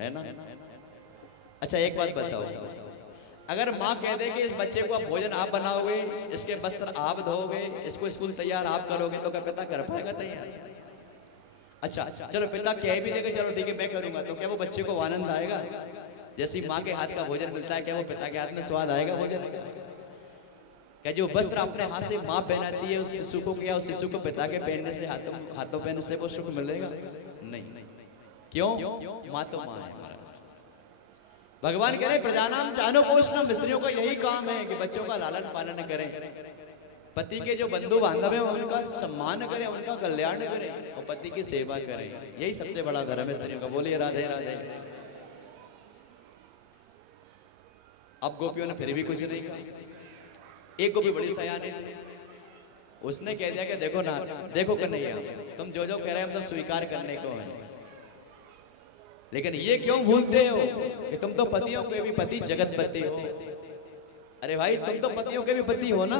है ना। अच्छा एक बात बताओ, अगर माँ कह दे कि इस बच्चे को आप भोजन आप बनाओगे, इसके वस्त्र आप धोगे, इसको स्कूल तैयार आप करोगे, तो क्या पिता कर पाएगा तैयार? अच्छा चलो पिता कह भी देगा चलो ठीक है मैं करूंगा, तो क्या वो बच्चे को आनंद आएगा? जैसी माँ के हाथ का भोजन मिलता है, क्या वो पिता के हाथ में स्वाद आएगा भोजन का? क्या जो वस्त्र अपने हाथ से माँ पहनाती है उस शिशु को, क्या उस शिशु को पिता के पहनने से, हाथों पहनने से वो सुख मिलेगा? नहीं। क्यों? माँ तो माँ है महाराज। भगवान कह रहे प्रजानाम चानो पोषणम, स्त्रियों का यही काम है कि बच्चों का लालन पालन करें, पति के जो बंधु बांधव हैं उनका सम्मान करें, उनका कल्याण करें और पति की सेवा करें। यही सबसे बड़ा धर्म है स्त्रियों का। बोलिए राधे राधे। अब गोपियों ने फिर भी कुछ नहीं कहा। एक गोपी बड़ी सयानी थी, उसने कह दिया कि देखो ना, देखो कन्हैया, तुम जो जो कह रहे हैं हम सब स्वीकार करने को हैं, लेकिन ये क्यों भूलते हो कि तुम तो पतियों के भी पति जगतपति हो। अरे भाई तुम तो पतियों के भी पति हो ना,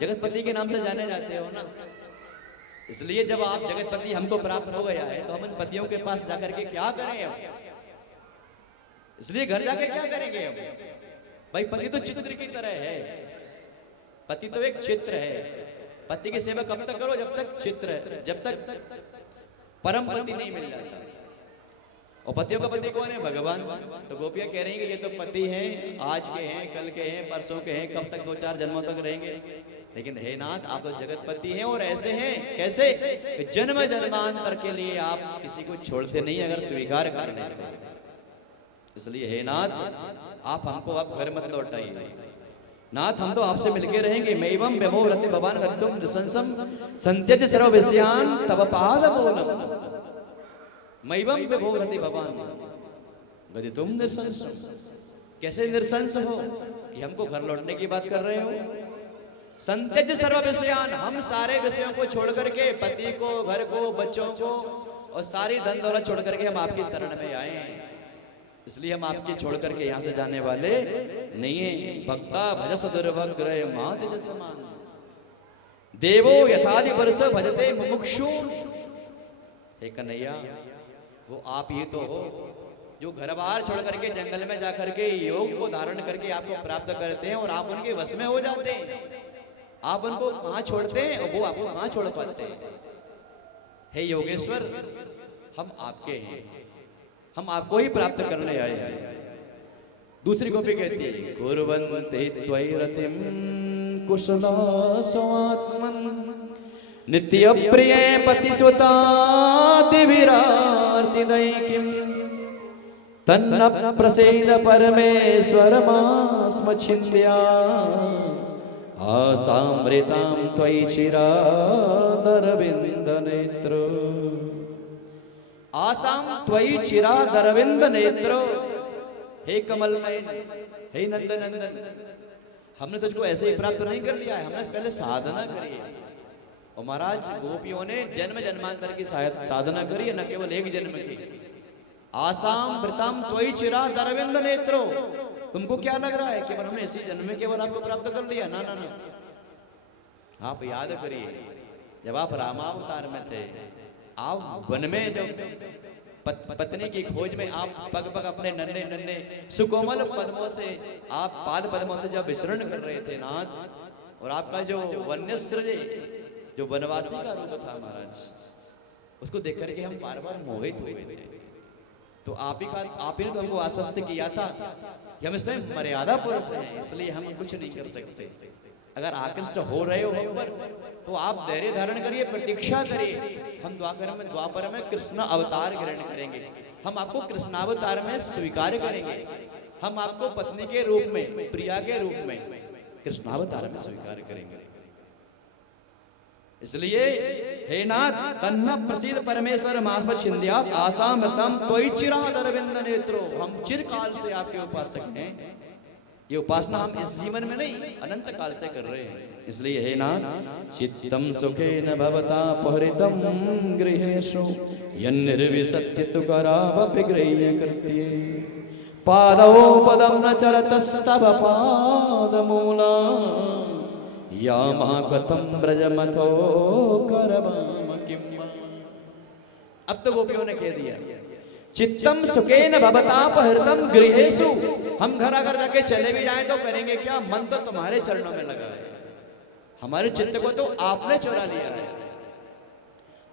जगतपति के नाम से जाने जाते हो ना। इसलिए जब आप जगतपति हमको प्राप्त हो गया है तो हम इन पतियों के पास जाकर के क्या करें हम? इसलिए घर जाके क्या करेंगे हम? भाई पति तो चित्र की तरह है, पति तो एक चित्र है। पति की सेवा कब तक करो? जब तक चित्र है, जब तक परम पति नहीं मिल जाता। और पतियों का पति कौन है? भगवान। तो गोपियां कह रही हैं कि ये तो पति हैं, आज के हैं, कल के हैं, परसों के हैं, कब तक 2-4 जन्मों तक रहेंगे। लेकिन हे नाथ आप तो जगतपति हैं, और ऐसे हैं कैसे? जन्म जन्मांतर के लिए आप किसी को छोड़ते नहीं अगर स्वीकार कर लेते। इसलिए हे नाथ आप हमको आप घर मत लौटाइए। नाथ हम तो आपसे मिलके रहेंगे। मैवं व्यमोहरति भवान गतितुम नृशंसम संत्यज सर्व विषयान तव पाद मूलम। मैवं व्यमोहरति भवान गतितुम नृशंसम। कैसे नृशंस हो कि हमको घर लौटने की बात कर रहे हो? संत्यज सर्व विषयान, हम सारे विषयों को छोड़ करके, पति को, घर को, बच्चों को और सारी धन दौलत छोड़ करके हम आपकी शरण में आए हैं। इसलिए हम आपके छोड़ करके यहाँ से जाने वाले नहीं है। भक्ता भजस दुर्भग्रह मात जसमान देवो यथादि वर्ष भजते मुमुक्षु। हे कन्हैया वो आप ही तो हो जो घर बार छोड़ करके जंगल में जाकर के योग को धारण करके आपको प्राप्त करते हैं और आप उनके वश में हो जाते हैं। आप उनको कहाँ छोड़ते हैं और वो आपको कहाँ छोड़ पाते हैं? हे योगेश्वर हम आपके हैं, हम आपको ही प्राप्त करने आए हैं। दूसरी गोपी कहती है कुर्वन्ते त्वयि रतिं कुशला स्वात्मन नित्य प्रिय पतिसुता दिविरार्तिदैकिं तन्न प्रसीद परमेश्वर मास्म छिन्द्या आसामृतां त्वयि चिरादरविन्द नेत्रो। आसाम त्वयि चिरादरविंद नेत्रो। हे कमल नयन, हे नंद नंदन, हमने तुझको ऐसे ही प्राप्त नहीं कर लिया है, हमने पहले साधना करी है। और महाराज गोपियों ने जन्म जन्मांतर की साधना करी है, न केवल एक जन्म की। आसाम वृताम त्वयि चिरादरविंद नेत्रो। तुमको क्या लग रहा है कि हमने इसी जन्म में केवल आपको प्राप्त कर लिया? ना ना ना, आप याद करिए जब आप रामावतार में थे, आप वन में जब पत्नी की खोज में आप पग पग अपने नन्हे नन्हे सुकोमल पद्मों से, आप पाद पद्मों से जब विचरण कर रहे थे नाथ, और आपका जो वन्यसृज जो वनवासी का रूप था महाराज, उसको देख करके हम बार बार मोहित हुए थे। तो आप ही ने तो हमको आश्वस्त किया था कि हम इसमें मर्यादा पुरुष हैं, इसलिए हम कुछ नहीं कर सकते। अगर आकृष्ट हो रहे हो हम पर तो आप धैर्य धारण करिए, प्रतीक्षा करिए। हम द्वापर में कृष्ण अवतार ग्रहण करेंगे, हम आपको कृष्णावतार में स्वीकार करेंगे, हम आपको पत्नी के रूप में, प्रिया के रूप में कृष्णावतार में स्वीकार करेंगे। इसलिए हे नाथ तन्न प्रसीद परमेश्वर मास्म छिन्द्यात् आसामृतं त्वयि चिरादरविंद नेत्रो। हम चिरकाल से आपके उपासक हैं। ये उपासना हम इस जीवन में नहीं, अनंत काल से कर रहे हैं। इसलिए हे नाथ चित्तम सुखेन भवता पहरितं गृहेषु यन्निर्विशत्य तुकरावपि गृह्य कृत्ये पादौ पदं न चरतस्तव पादमूला यामागतं ब्रजमथो करवाम किं। अब तो गोपियों ने कह दिया चित्तम सुखेन भवताप हृतम गृहेषु। हम घर अगर जाके चले भी जाएं तो करेंगे क्या, मन तो तुम्हारे चरणों में लगा है, हमारे चित्त को तो आपने चुरा लिया है।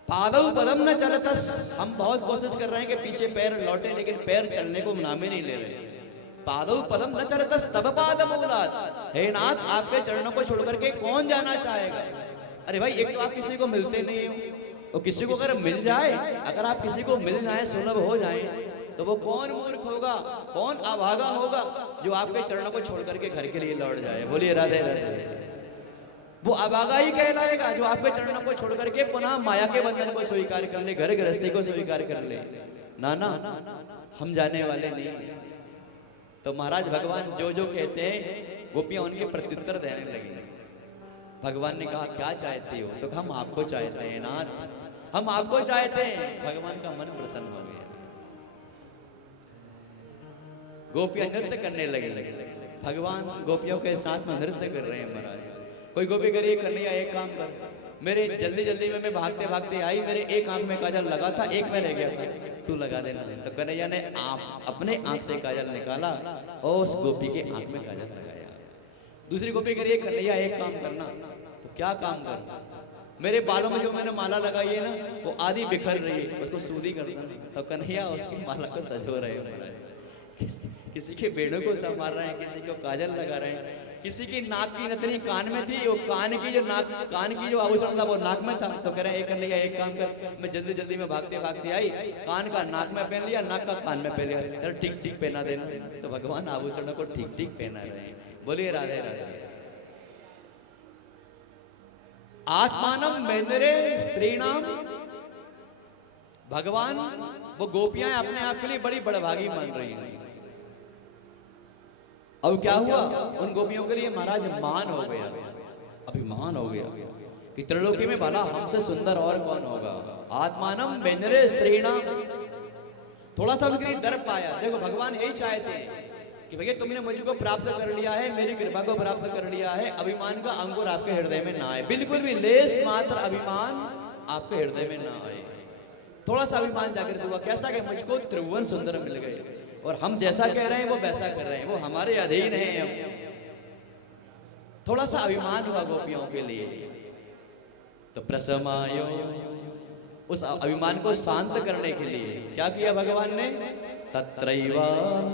पादव पदम न चलतस, हम बहुत कोशिश कर रहे हैं कि पीछे पैर लौटे, लेकिन पैर चलने को नाम ही नहीं ले रहे। पादव पदम न चलतस तब पादम उलाद, हे नाथ आपके चरणों को छोड़ करके कौन जाना चाहेगा। अरे भाई एक तो आप किसी को मिलते नहीं हो, और किसी को अगर मिल जाए, अगर आप किसी को मिल जाए, सुलभ हो जाए, तो वो कौन मूर्ख होगा, कौन अभागा होगा जो आपके चरणों को छोड़ करके घर के लिए लौट जाए। बोलिए राधे राधे। वो अभागा ही कहलाएगा जो आपके चरणों को छोड़ करके पुनः माया के बंधन को स्वीकार कर ले, घर गृहस्थी को स्वीकार कर ले। ना ना, हम जाने वाले नहीं। तो महाराज भगवान जो जो कहते हैं गोपियां उनके प्रत्युत्तर देने लगी। भगवान ने कहा क्या चाहते हो, तो हम आपको चाहते हैं नाथ, हम आपको चाहते हैं। भगवान का मन प्रसन्न हो गया, गोपियां नृत्य करने लगे। भगवान गोपियों के साथ में नृत्य कर रहे हैं महाराज। कोई गोपी करिए कन्हैया एक काम कर, मेरे जल्दी जल्दी में मैं भागते भागते आई, मेरे एक आंख में काजल लगा था, एक में रह गया था, तू लगा देना। तो कन्हैया ने अपने आंख से काजल निकाला और उस गोपी के आंख में काजल लगाया। दूसरी गोपी करिए कन्हैया एक काम करना, तो क्या काम कर, मेरे बालों में जो मैंने माला लगाई है ना वो आधी बिखर रही है, उसको सूदी कर देना। तो कन्हैया उसकी माला को सजो रहे हैं, किसी के बेड़ों को संभाल रहे हैं, किसी को काजल लगा रहे हैं, किसी की नाक की नथनी कान में थी, वो कान की जो नाक, कान की जो आभूषण था वो नाक में था। तो कह रहे हैं एक कन्हैया एक काम कर, मैं जल्दी जल्दी में भागते भागते आई, कान का नाक में पहन लिया, नाक का कान में पहन लिया, ठीक ठीक पहना देना। तो भगवान आभूषणों को ठीक ठीक पहना रहे हैं। बोलिए राधे राधे। आत्मानम मेंदरे स्त्रीणाम, भगवान वो गोपियां अपने आप के लिए बड़ी बड़भागी मान रही हैं। अब क्या हुआ, उन गोपियों के लिए महाराज मान हो गया, अभिमान हो गया कि त्रिलोकी में भला हमसे सुंदर और कौन होगा। आत्मानम बेंद्रे स्त्रीणाम, थोड़ा सा उनके लिए दर्प आया। देखो भगवान यही चाहते हैं कि भैया तुमने मुझको प्राप्त कर लिया है, मेरी कृपा को प्राप्त कर लिया है, अभिमान का अंकुर आपके हृदय में ना आए, बिल्कुल भी लेस मात्र अभिमान आपके हृदय में ना आए। थोड़ा सा अभिमान जागृत हुआ, कैसा कि मुझको त्रिभुवन सुंदर मिल गए और हम जैसा कह रहे हैं वो वैसा कर रहे हैं, वो हमारे अधीन है। अब थोड़ा सा अभिमान हुआ गोपियों के लिए। तो प्रसमायो, उस अभिमान को शांत करने के लिए क्या किया भगवान ने, तत्रैवान्तरधीयतो,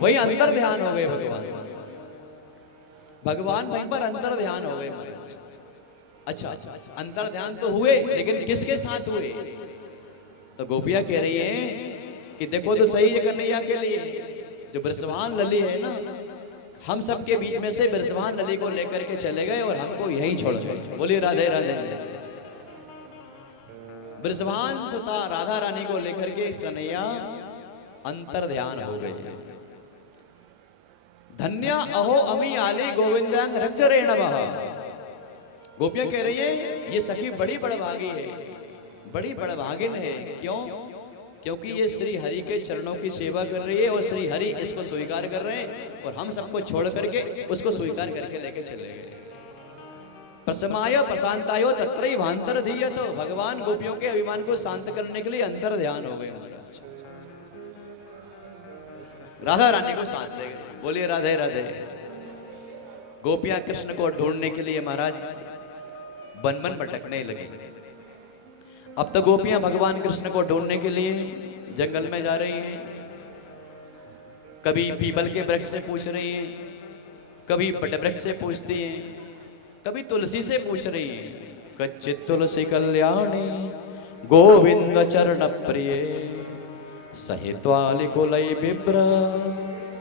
वही अंतर ध्यान हो गए भगवान। भगवान वहीं पर अंतर ध्यान हो गए। अच्छा अंतर ध्यान तो हुए, लेकिन किसके साथ हुए। तो गोपियां कह रही हैं कि देखो तो सही है कन्हैया के लिए, जो बृषभान लली है ना, हम सबके बीच में से बृषभान लली को लेकर के चले गए और हमको यहीं छोड़ गए। बोलिए राधे राधे। बृषभान सुता राधा रानी को लेकर के कन्हैया अंतर ध्यान हो गए। धन्य अहो अमी आली गोविंदांग रक्षरेण वह। गोपियां कह रही है ये सखी बड़ी बड़भागी है, बड़ी बड़भागिन है। क्यों? क्योंकि ये श्री हरि के चरणों की सेवा कर रही है और श्री हरि इसको स्वीकार कर रहे हैं और हम सबको छोड़ करके उसको स्वीकार करके लेके चले गए। प्रसमाय प्रशांतायो तत्रैव भांतर धीयतो, भगवान गोपियों के अभिमान को शांत करने के लिए अंतर ध्यान हो गए महाराज, राधा रानी को साथ ले गए। बोलिए राधे राधे। गोपियां कृष्ण को ढूंढने के लिए महाराज वन वन भटकने लगे। अब तो गोपियां भगवान कृष्ण को ढूंढने के लिए जंगल में जा रही हैं। कभी पीपल के वृक्ष से पूछ रही हैं, कभी बट वृक्ष से पूछती हैं, कभी तुलसी से पूछ रही हैं। कच्चित तुलसी कल्याणी गोविंद चरण प्रिय सहित्वालि कुलई बिभ्र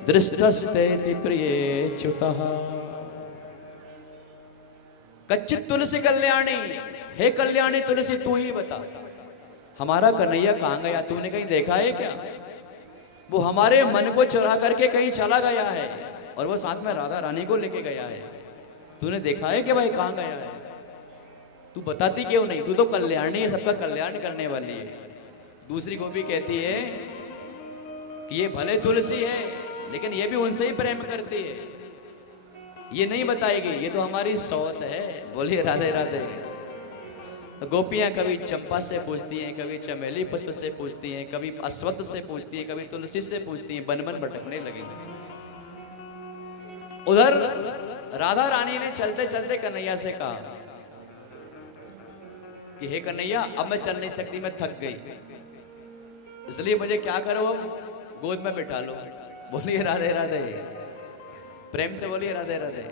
दृष्टस्तेति प्रिय च्युतः। कच्चित तुलसी कल्याणी, हे कल्याणी तुलसी तू ही बता हमारा कन्हैया कहाँ गया, तूने कहीं देखा है क्या। वो हमारे मन को चुरा करके कहीं चला गया है और वो साथ में राधा रानी को लेके गया है, तूने देखा है कि भाई कहाँ गया है। तू बताती क्यों नहीं, तू तो कल्याणी है, सबका कल्याण करने वाली है। दूसरी गोपी कहती है कि ये भले तुलसी है लेकिन ये भी उनसे ही प्रेम करती है, ये नहीं बताएगी, ये तो हमारी सौत है। बोलिए राधे राधे। तो गोपियां कभी चंपा से पूछती हैं, कभी चमेली पुष्प से पूछती हैं, कभी अश्वत्थ से पूछती हैं, कभी तुलसी से पूछती हैं, बन बन भटकने लगी। उधर राधा रानी ने चलते चलते कन्हैया से कहा कि हे कन्हैया, अब मैं चल नहीं सकती, मैं थक गई, इसलिए मुझे क्या करो, अब गोद में बिठा लो। बोलिए राधे राधे, प्रेम से बोलिए राधे राधे।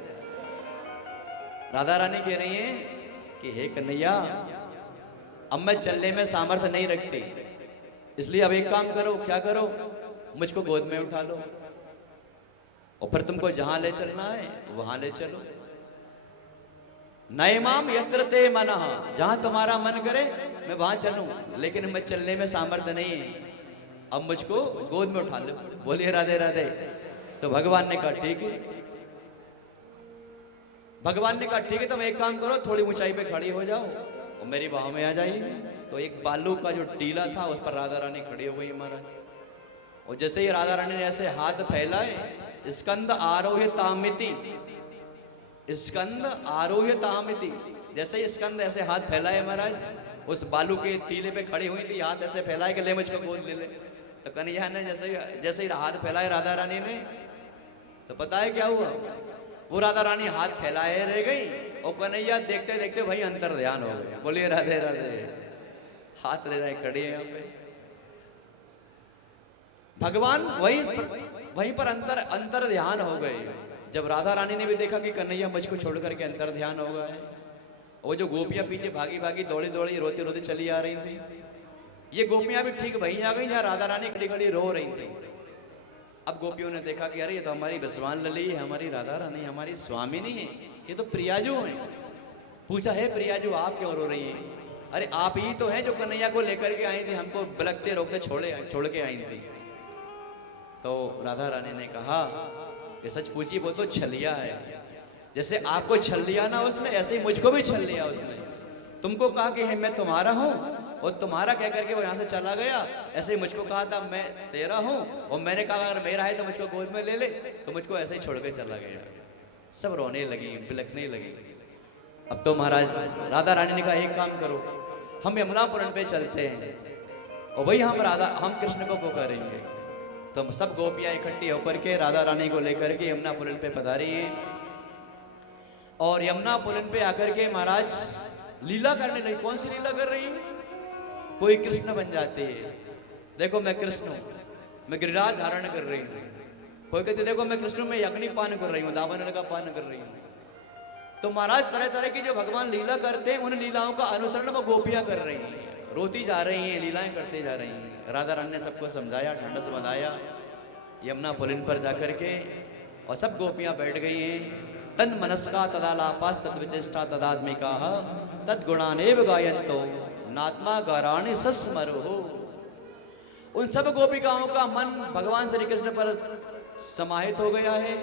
राधा रानी कह रही है कि हे कन्हैया, अब मैं चलने में सामर्थ्य नहीं रखती, इसलिए अब एक काम करो। क्या करो? मुझको गोद में उठा लो और फिर तुमको जहां ले चलना है वहां ले चलो। नैमाम यत्र ते मनः, जहां तुम्हारा मन करे मैं वहां चलूं, लेकिन मैं चलने में सामर्थ्य नहीं है, अब मुझको गोद में उठा लो। बोलिए राधे राधे। तो भगवान ने कहा ठीक है। भगवान ने कहा ठीक है, तुम एक काम करो, थोड़ी ऊंचाई पे खड़ी हो जाओ और मेरी बाहों में आ जाइए। तो एक बालू का जो टीला था उस पर राधा रानी खड़ी हो गई महाराज। और जैसे ही राधा रानी ने ऐसे हाथ फैलाए, स्कंद आरोह्य तामिति, स्कंद आरोह्य तामिति, जैसे ही स्कंद ऐसे हाथ फैलाए महाराज, उस बालू के टीले पे खड़ी हुई थी, हाथ ऐसे फैलाए कि ले मुझको गोद ले ले। तो कन्हैया ने जैसे ही हाथ फैलाए राधा रानी ने, तो पता है क्या हुआ? वो राधा रानी हाथ फैलाए रह गई और कन्हैया देखते देखते वही अंतर ध्यान हो गए। बोलिए राधे राधे। हाथ ले जाए खड़ी है यहाँ पे भगवान, वहीं पर अंतर ध्यान हो गए। जब राधा रानी ने भी देखा कि कन्हैया मुझको छोड़ करके अंतर ध्यान हो गए, वो जो गोपियां पीछे भागी भागी दौड़ी दौड़ी रोती रोती चली आ रही थी, ये गोपियां भी ठीक वहीं आ गई जहाँ राधा रानी खड़ी खड़ी रो रही थी। अब गोपियों ने देखा कि अरे ये तो हमारी बसवान लली है, हमारी राधा रानी, हमारी स्वामिनी है, ये तो प्रियाजू है। पूछा, है प्रियाजू आप क्यों रो रही हैं? अरे आप ही तो हैं जो कन्हैया को लेकर के आई थी, हमको बलकते रोकते छोड़ के आई थी। तो राधा रानी ने कहा कि सच पूछिए, वो तो छलिया है, जैसे आपको छल लिया ना उसने, ऐसे ही मुझको भी छल लिया उसने। तुमको कहा कि है मैं तुम्हारा हूँ और तुम्हारा कह करके वो यहाँ से चला गया, ऐसे ही मुझको कहा था मैं तेरा हूँ और मैंने कहा अगर मेरा है तो मुझको गोद में ले ले, तो मुझको ऐसे ही छोड़ के चला गया। सब रोने लगी, बिलखने लगी। अब तो महाराज राधा रानी ने कहा एक काम करो, हम यमुनापुरम पे चलते हैं और वही हम कृष्ण को पुकारेंगे। तो सब गोपियां इकट्ठी होकर के राधा रानी को लेकर के यमुनापुरम पे पधारी हैं और यमुनापुरम पे आकर के महाराज लीला करने लगी। कौन सी लीला कर रही है? कोई कृष्ण बन जाती है, देखो मैं कृष्ण हूं, मैं गिरिराज धारण कर रही हूँ। कोई कहते देखो मैं कृष्ण में अग्नि पान कर रही हूँ, दावानल का पान कर रही हूँ। तो महाराज तरह तरह की जो भगवान लीला करते हैं उन लीलाओं का अनुसरण वो गोपियां कर रही हैं, रोती जा रही हैं, लीलाएं करते जा रही हैं। राधा रानी ने सबको समझाया, ढंढस बंधाया यमुनापुरम पर जाकर के, और सब गोपियां बैठ गई हैं। तन मनस्का तदालापास तद्विचेष्टा तदात्मिका तद्गुणानेव गायन्तो नात्मा गाराणि सस्मरो। उन सब गोपिकाओं का मन भगवान श्री कृष्ण पर समाहित हो गया है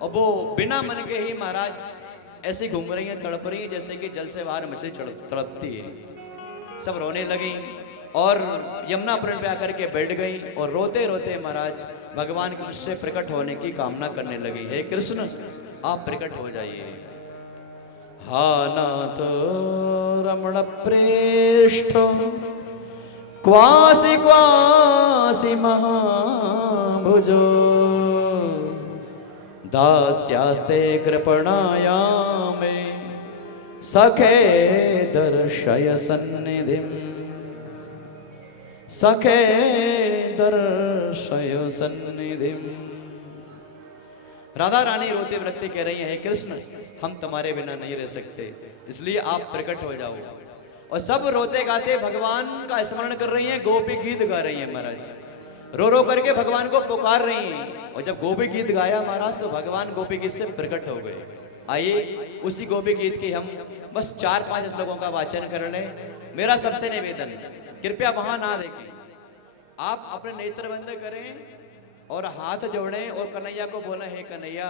और वो बिना मन के ही महाराज ऐसे घूम रही हैं, तड़प रही हैं जैसे कि जल से बाहर मछली तड़पती है। सब रोने लगी और यमुनापुरम पे आकर के बैठ गई और रोते रोते महाराज भगवान कृष्ण से प्रकट होने की कामना करने लगी। हे कृष्ण आप प्रकट हो जाइए। हा नाथ रमण प्रेष्ठ क्वासी क्वासी महाभुजो दास्यास्ते कृपणायामे सखे दर्शय सन्निधिम सखे दर्शय सन्निधिम। राधा रानी रोते बिलखते कह रही है, कृष्ण हम तुम्हारे बिना नहीं रह सकते, इसलिए आप प्रकट हो जाओ। और सब रोते गाते भगवान का स्मरण कर रही हैं, गोपी गीत गा रही हैं महाराज, रो रो करके भगवान को पुकार रही हैं। और जब गोपी गीत गाया महाराज तो भगवान गोपी गीत से प्रकट हो गए। आइए उसी गोपी गीत के हम बस 4-5 श्लोकों का वाचन कर लें। मेरा सबसे निवेदन, कृपया वहां ना देखें, आप अपने नेत्र बंद करें और हाथ जोड़ें और कन्हैया को बोला, हे कन्हैया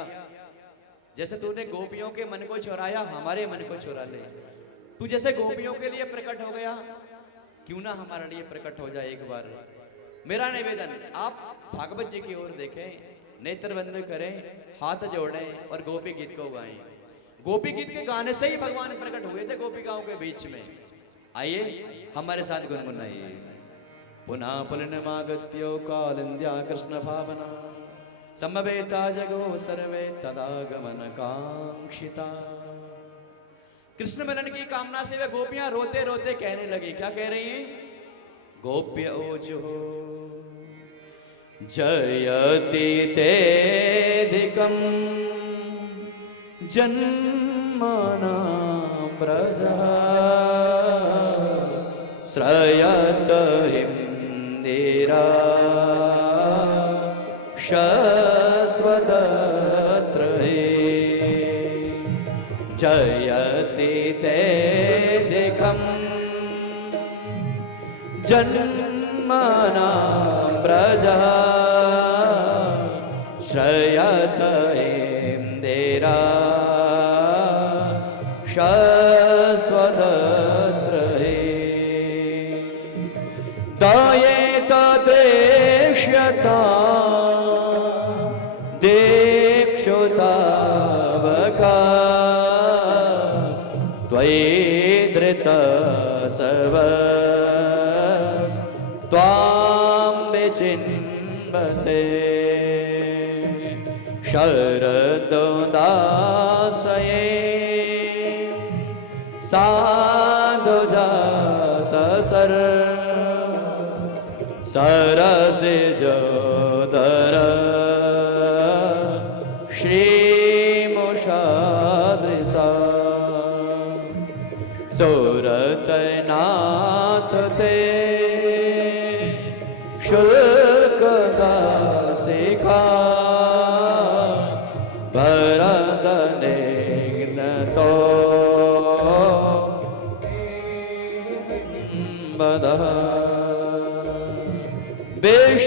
जैसे तूने गोपियों के मन को चुराया, हमारे मन को चुरा ले। तू जैसे गोपियों के लिए प्रकट हो गया, क्यों ना हमारे लिए प्रकट हो जाए एक बार। मेरा निवेदन, आप भागवत जी की ओर देखें, नेत्र बंद करें, हाथ जोड़ें और गोपी गीत को गाएं। गोपी गीत के गाने से ही भगवान प्रकट हुए थे गोपिकाओं के बीच में। आइए हमारे साथ गुनगुनाइए। पुनः पुलिनमागत्यो कालिंद्या कृष्ण भावना समवेता जगो सर्वे तदागमन कांक्षिता। कृष्ण मिलन की कामना से वे गोपियां रोते रोते कहने लगी, क्या कह रही हैं? गोप्य ओजो जयति तेधिकं जन्मनां व्रजः श्रयत इंदिरा शश्वतत्र जयति तेधिकं जन्मनां व्रजः श्रयत इंदिरा शश्वतत्र दयेत दृश्यता दीक्षुतावका त्वयि धृतसवस् त्वां विचिन्वते शरदोदासये साधुजातसर सरसिजोदर श्रीमुषादृशा सुरतनाथ ते शुल्कदा शिखा भरदनिघ्नतो बदः विषजलाप्यया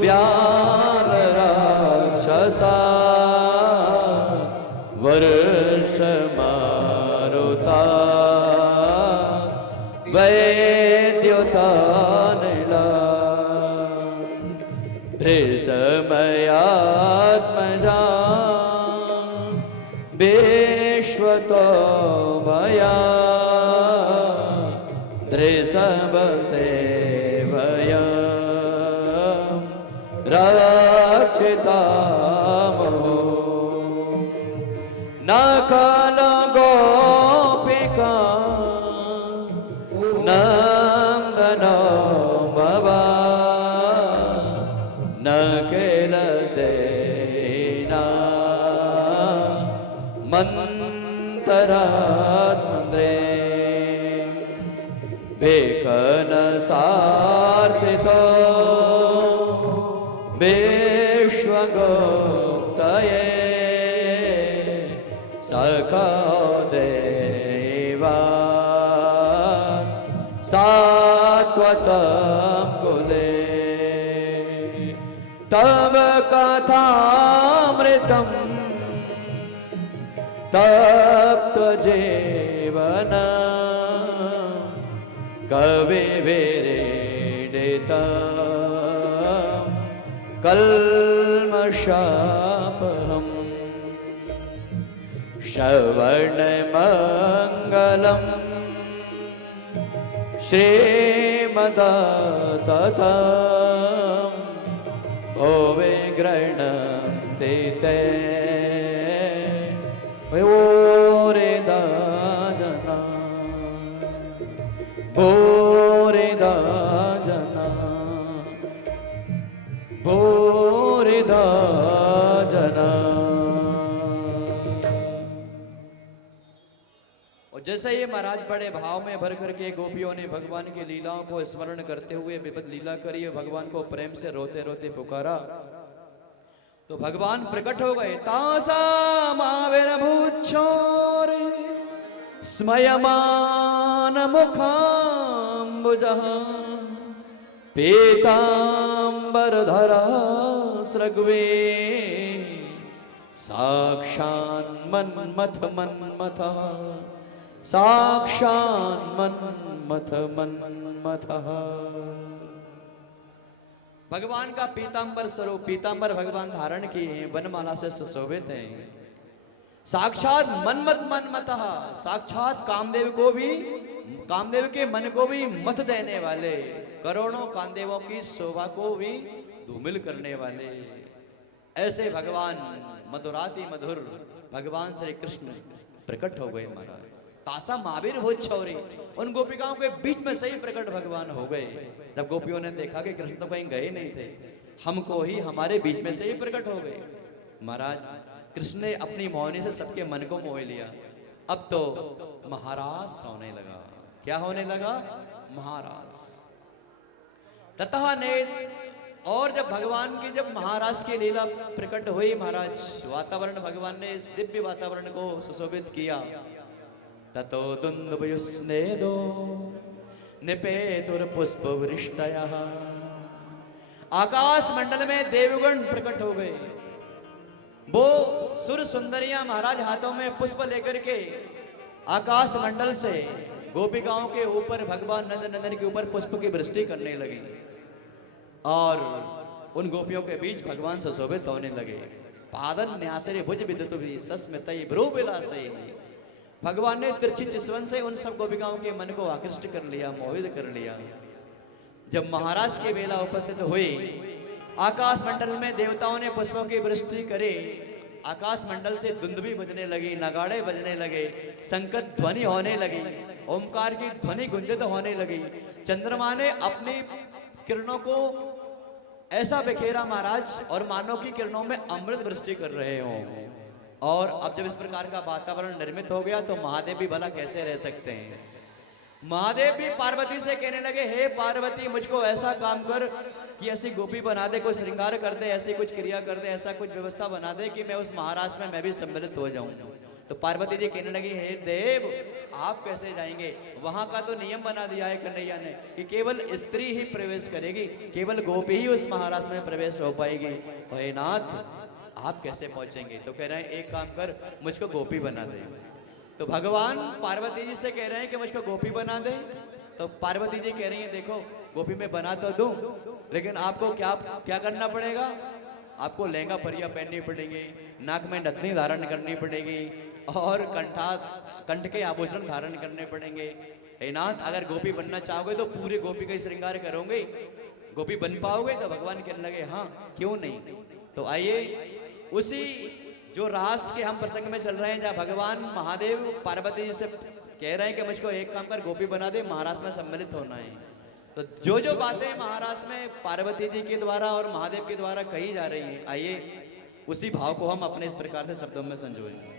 व्यानराक्षसा वर्षमारुता वैद्युतानिला भृशमयात्मजा विश्वतो मया दृशवते वया रक्षितामो न खलु गोपिका नन्दनो भवा न किल देना मन्तरात्मन्द्रे बेकन सार्थितो विश्वगुप्तये सखो देवा सात्वतं कुले तव कथामृतं तप्त जीवन कवि विरीडितं कल्मषापहम् श्रवणमङ्गलम् श्रीमदततं भुवि गृह्णन्ति ते भूरिदा जना भूरिदा जना भूरिदा जना। और जैसे ये महाराज बड़े भाव में भर करके गोपियों ने भगवान की लीलाओं को स्मरण करते हुए विपद लीला करी, भगवान को प्रेम से रोते रोते पुकारा तो भगवान प्रकट हो गए। तासामाविर्भूच्छोरे स्मयमान मुखाम्बुजः पीताम्बरधरा स्रग्वे साक्षान् मन्मथः साक्षान् मन्मथः। भगवान का पीतांबर स्वरूप, पीतांबर भगवान धारण किए हैं, वनमाला से सुशोभित हैं। साक्षात मनमत मनमतः, साक्षात कामदेव के मन को भी मत देने वाले, करोड़ों कामदेवों की शोभा को भी धूमिल करने वाले ऐसे भगवान मधुराति मधुर भगवान श्री कृष्ण प्रकट हो गए महाराज। तासा महावीर भोज छौरी, उन गोपिकाओं के बीच में सही प्रकट भगवान हो गए। जब गोपियों ने देखा कि कृष्ण तो कहीं गए नहीं थे, हमको ही हमारे बीच में से ही प्रकट हो गए। महाराज कृष्ण ने अपनी मोहनी से सबके मन को मोह लिया। अब तो महाराज होने लगा। क्या होने लगा? महाराज। ततः ने, और जब भगवान की जब महाराज की लीला प्रकट हुई महाराज, वातावरण भगवान ने इस दिव्य वातावरण को सुशोभित किया। ततो दुन्दुभयुस्नेदो निपेतुर पुष्प वृष्टयः, आकाश मंडल में देवगण प्रकट हो गए। वो सुर सुंदरियां महाराज हाथों में पुष्प लेकर के आकाश मंडल से गोपिकाओं के ऊपर, भगवान नंद नंदन के ऊपर पुष्प की वृष्टि करने लगी और उन गोपियों के बीच भगवान सुशोभित होने लगे। पादन न्यासरे भुज विद्युत भी सस्मितई भ्रू विलासे, भगवान ने तिरछी चितवन से उन सब गोपिकाओं के मन को आकृष्ट कर लिया, मोहित कर लिया। जब महाराज की बेला उपस्थित हुई, आकाश मंडल में देवताओं ने पुष्पों की वृष्टि करे। आकाश मंडल से दुंदुभी बजने लगी, नगाड़े बजने लगे, संकट ध्वनि होने लगी, ओमकार की ध्वनि गुंजित होने लगी। चंद्रमा ने अपनी किरणों को ऐसा बिखेरा महाराज, और मानव की किरणों में अमृत वृष्टि कर रहे हो। और अब जब इस प्रकार का वातावरण निर्मित हो गया तो महादेव भी भला कैसे रह सकते हैं। महादेव भी पार्वती से कहने लगे, हे पार्वती मुझको ऐसा काम कर कि ऐसी गोपी बना दे, कोई श्रृंगार कर दे, ऐसी कुछ क्रिया कर दे, ऐसा कुछ व्यवस्था बना दे कि मैं उस महाराज में मैं भी सम्मिलित हो जाऊं। तो पार्वती जी कहने लगी, हे देव आप कैसे जाएंगे, वहां का तो नियम बना दिया है कन्हैया ने कि केवल स्त्री ही प्रवेश करेगी, केवल गोपी ही उस महाराज में प्रवेश हो पाएगी। हे नाथ आप कैसे पहुंचेंगे? तो कह रहे हैं एक काम कर, मुझको गोपी बना दे। तो भगवान पार्वती जी से कह रहे हैं कि मुझको गोपी बना दे। तो पार्वती जी कह रही हैं, देखो गोपी में बना तो दूं, लेकिन आपको क्या करना पड़ेगा? आपको लहंगा परिया पहननी पड़ेगी, नाक में नथनी धारण करनी पड़ेगी और कंठ के आभूषण धारण करने पड़ेंगे। हे नाथ अगर गोपी बनना चाहोगे तो पूरे गोपी का श्रृंगार करोगे, गोपी बन पाओगे? तो भगवान कहने लगे, हाँ क्यों नहीं। तो आइए उसी जो रास के हम प्रसंग में चल रहे हैं, जहाँ भगवान महादेव पार्वती जी से कह रहे हैं कि मुझको एक काम कर, गोपी बना दे, महाराज में सम्मिलित होना है। तो जो बातें महाराज में पार्वती जी के द्वारा और महादेव के द्वारा कही जा रही हैं, आइए उसी भाव को हम अपने इस प्रकार से शब्दों में संजोएंगे।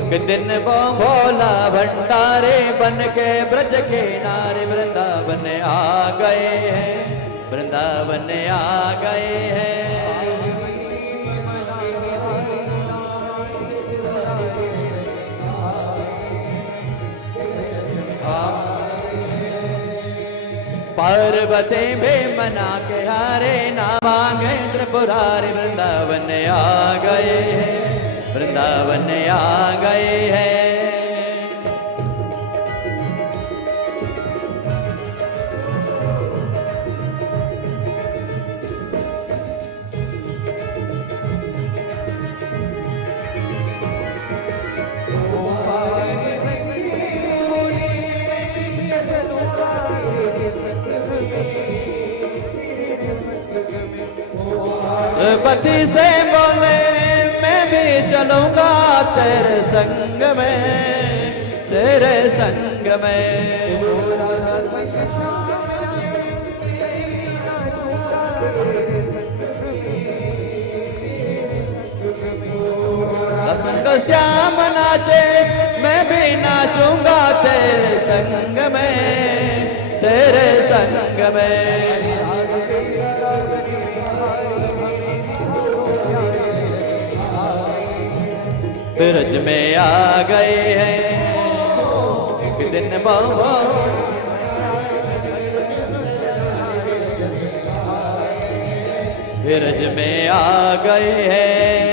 एक दिन वो भोला भंडारे बन के ब्रज के नारे वृंदावन आ गए हैं, वृंदावन आ गए हैं। पार्वती भी मना के हारे, ना मांगे त्रिपुरारी, वृंदावन आ गए हैं, वृंदावन आ गए हैं। पति से बोले मैं भी चलूंगा तेरे संग में, तेरे संग में। संग श्याम नाचे मैं भी नाचूंगा तेरे संग में, तेरे संग में। ब्रज में आ गए हैं एक दिन बाबा, ब्रज में आ गए हैं।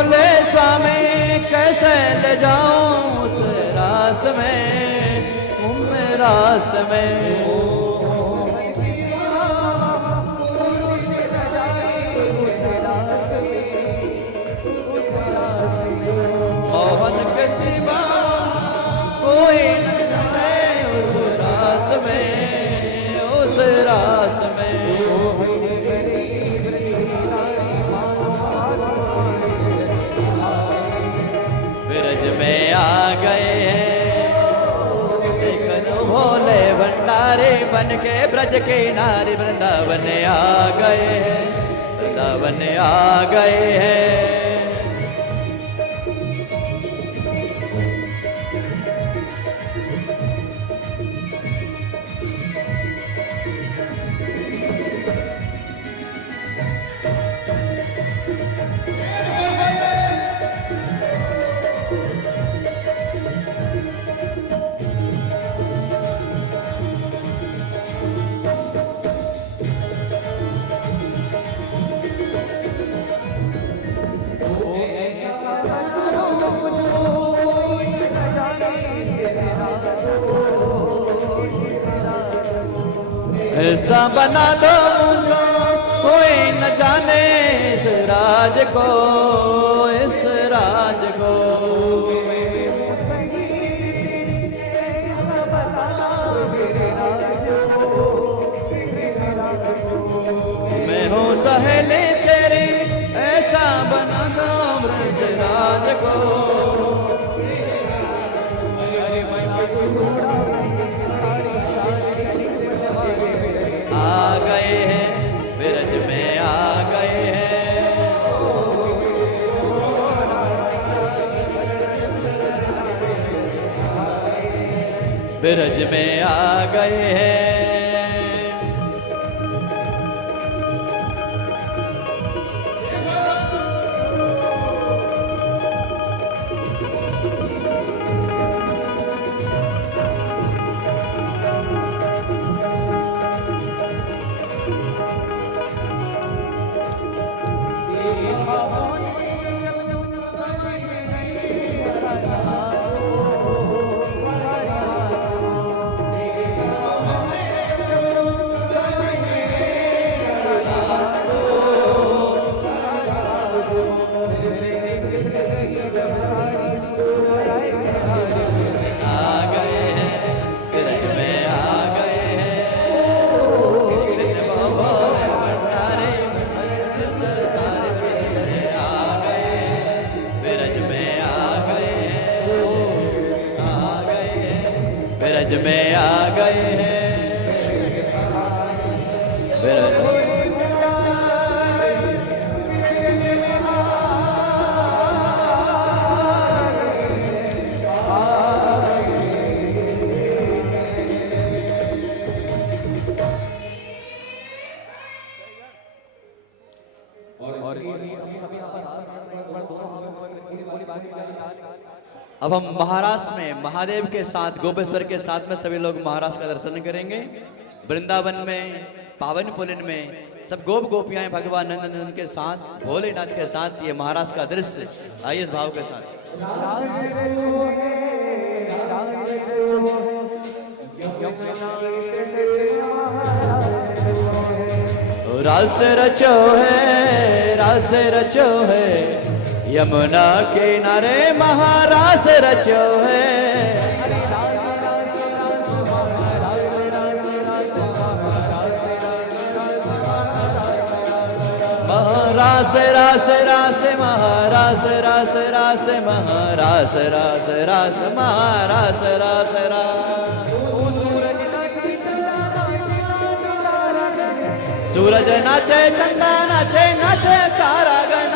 बोले स्वामी कैसे ले जाऊं उस रास में, रास में। मोहन के सिवा कोई नहीं उस रास में, उस रास में। ब्रज में आ गए हैं देखो भोले भंडारे, बन के ब्रज के नारी वृंदावन आ गए हैं, वृंदावन आ गए हैं। ऐसा बना दो मुझको कोई न जाने इस राज को, इस राज को। मैं हूँ सहेली तेरी ऐसा बना दो ब्रज राज को। आ गए हैं ब्रज में आ गए हैं, ब्रज में आ गए हैं। ब्रज में आ गए हैं, ब्रज अब हम महाराष्ट्र में महादेव के साथ गोपेश्वर के साथ में सभी लोग महाराष्ट्र का दर्शन करेंगे। वृंदावन में पावन पुलिन में सब गोप गोपियां भगवान नंदन के साथ भोलेनाथ के साथ ये महाराष्ट्र का दृश्य आइए इस भाव के साथ। रास रचो है, रास रचो है, यमुना किनारे महारास रचो है। महारास रास रास महारास रास रास महारास रास रास महारास रास रास। सूरज नाचे चंदा नाचे नाचे तारागण,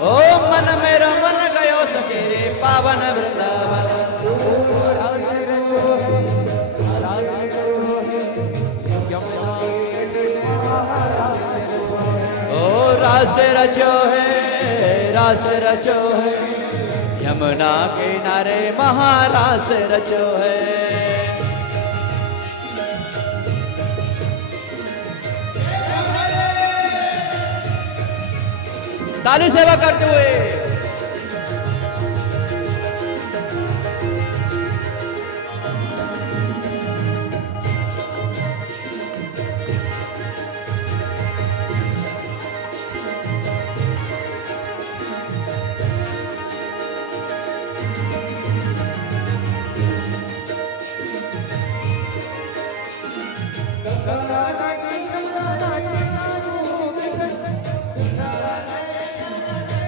ओ मन मेरा मन गयो सकेरे पावन वृंदावन। ओ रास रचो है, रास रचो है, यमुना किनारे महारास रचो है। ताली सेवा करते हुए।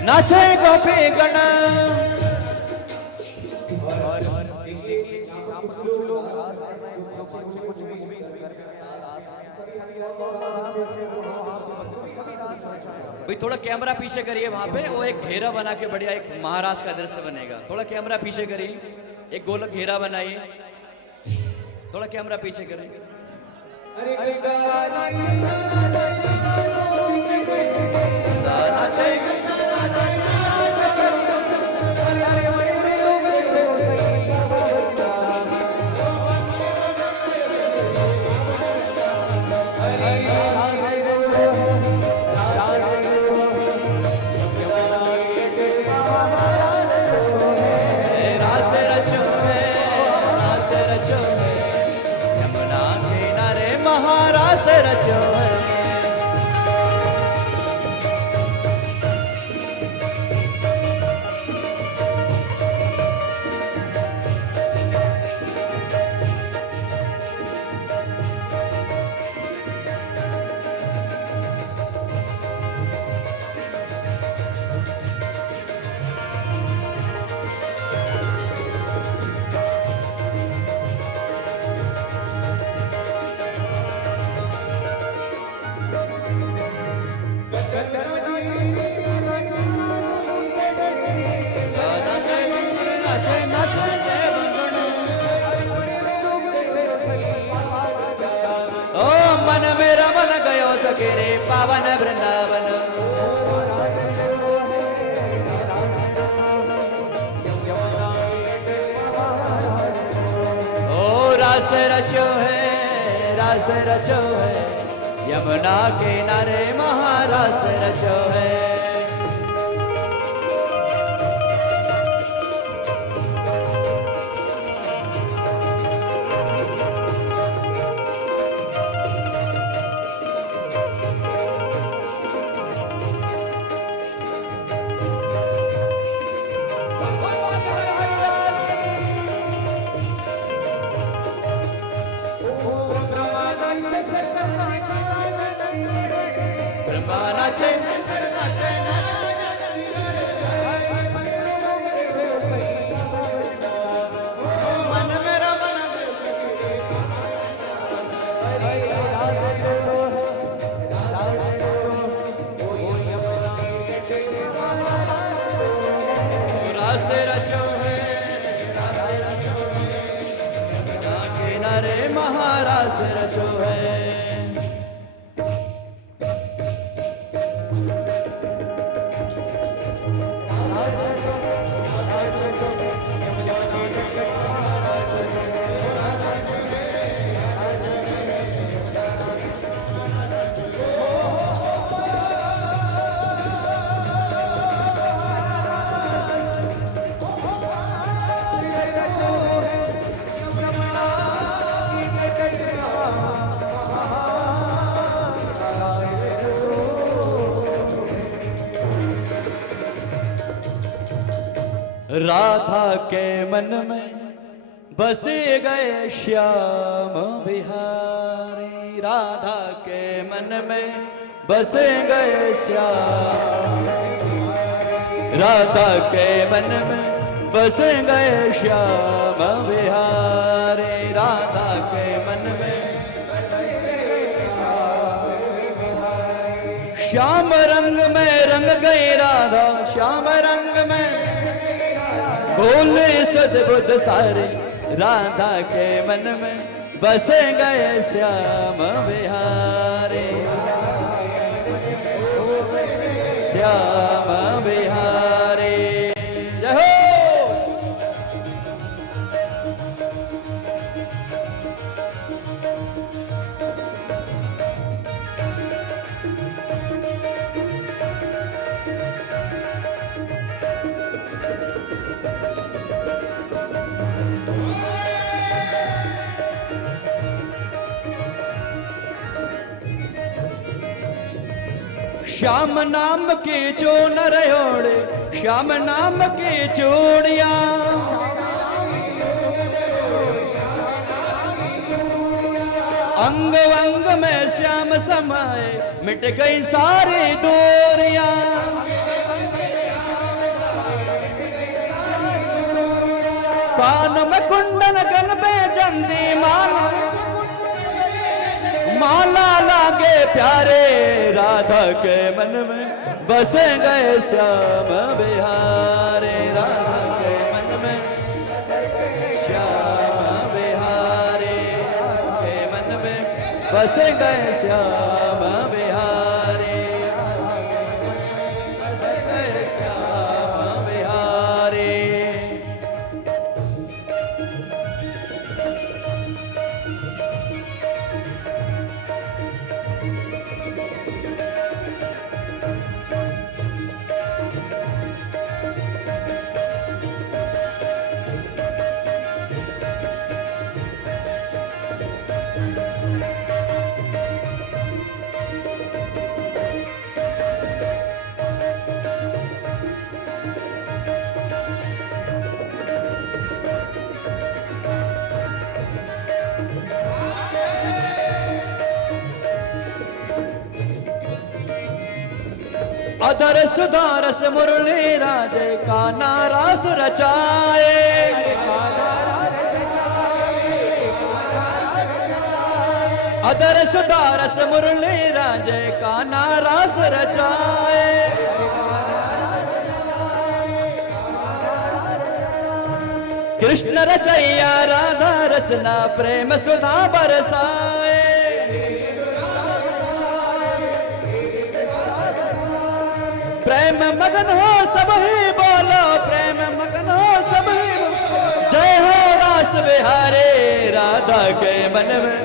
नाचे गोपी गण भाई थोड़ा कैमरा पीछे करिए, वहां पे वो एक घेरा बना के बढ़िया एक महाराज का दृश्य बनेगा। थोड़ा कैमरा पीछे करिए, एक गोलक घेरा बनाइए, थोड़ा कैमरा पीछे करिए। रे पावन वृंदावन ओ रास रचो है यमुना किनारे महारास रचो है। महाराज रचो है। राधा के मन में बसे गए श्याम बिहारी, राधा के मन में बसे गए श्याम, राधा के मन में बसे गए श्याम बिहारी, राधा के मन में श्याम रंग में रंग गई राधा, श्याम रंग में बोले सद्बुद्ध सारे, राधा के मन में बसे गए श्याम बिहारी, श्याम बिहारी। जय हो। श्याम नाम की चूनर ओढ़े, श्याम नाम की चूड़िया, अंग अंग में श्याम समाए, मिट गई सारी दूरियां। कान में कुंडल, गल में जंदी माला, माला लागे प्यारे, राधा के मन में बस गए श्याम बिहारे, राधा के मन में श्याम बिहारे, के मन में बस गए श्याम बिहारे, बस गए श्याम बिहारे। अधर सुधारस मुरली राजे, कान्हा रास रचाए, अधर सुधारस मुरली राजे, कान्हा रास रचाए। कृष्ण रचैया राधा रचना, प्रेम सुधा बरसाए, प्रेम मगन हो सब ही बोलो, प्रेम मगन हो सब ही, जय हो रास बिहारे, राधा के मन में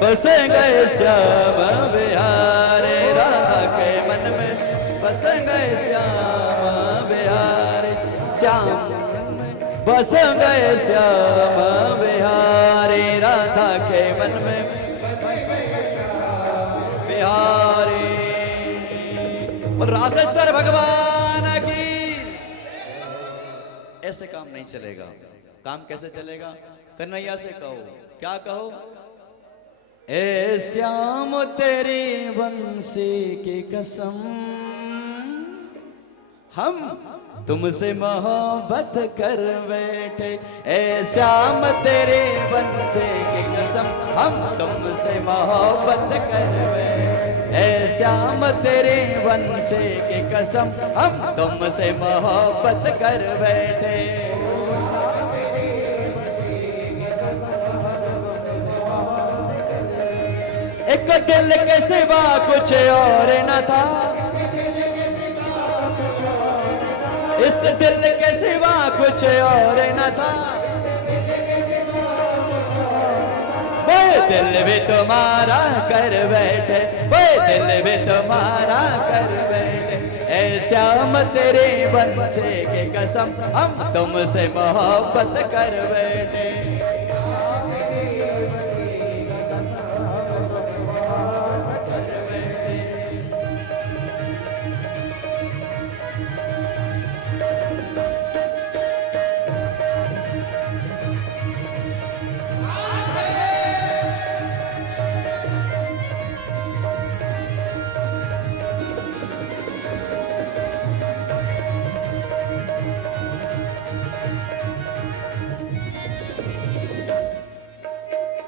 बस गए श्याम बिहारे, राधा के मन में बस गए श्याम बिहारे, श्याम बस गए श्याम बिहारे, राधा के मन में बिहारी। रासेश्वर भगवान की। ऐसे काम नहीं चलेगा। काम कैसे चलेगा? कन्हैया से कहो, क्या कहो? ए श्याम तेरी बंसी की कसम, हम तुमसे मोहब्बत कर बैठे। ए श्याम तेरे बंसी की कसम, हम तुमसे मोहब्बत कर बैठे। ए श्याम तेरे बंसी की कसम, हम तुमसे मोहब्बत कर बैठे। एक दिल के सिवा कुछ और न था, इस दिल के सिवा कुछ और न था। वो दिल भी तुम्हारा कर बैठे, वो दिल भी तुम्हारा कर बैठे। ऐ श्याम तेरे बंसी की कसम, हम तुमसे मोहब्बत कर बैठे।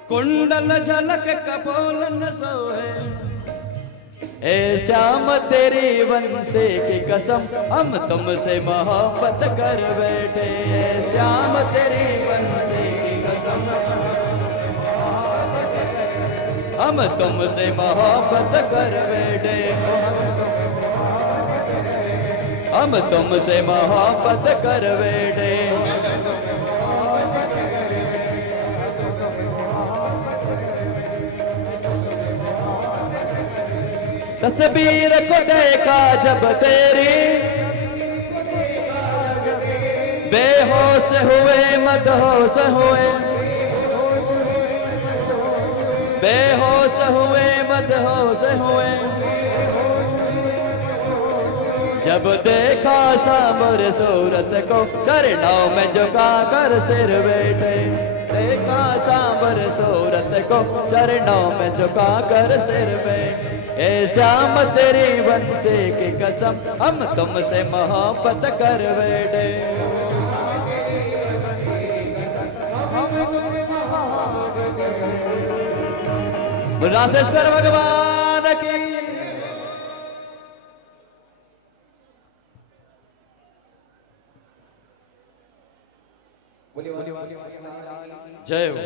कुंडल झलक कपोल न सोहे, ए श्याम तेरी बंसी की कसम, हम तुमसे मोहब्बत कर बैठे। ए श्याम तेरी बंसी की कसम, हम तुमसे मोहब्बत कर बैठे। हम तुमसे मोहब्बत कर बैठे। तस्वीर को देखा जब तेरी, बेहोश हुए मदहोश हुए, बेहोश हुए मदहोश हुए। जब देखा सांबर सूरत को चरणों में झुका कर सिर बैठे, देखा सांबर सूरत को चरणों में झुका कर सिर बैठे। ए श्याम तेरी बंसी की कसम हम तुमसे मोहब्बत कर बैठे। रासेश्वर भगवान की जय हो।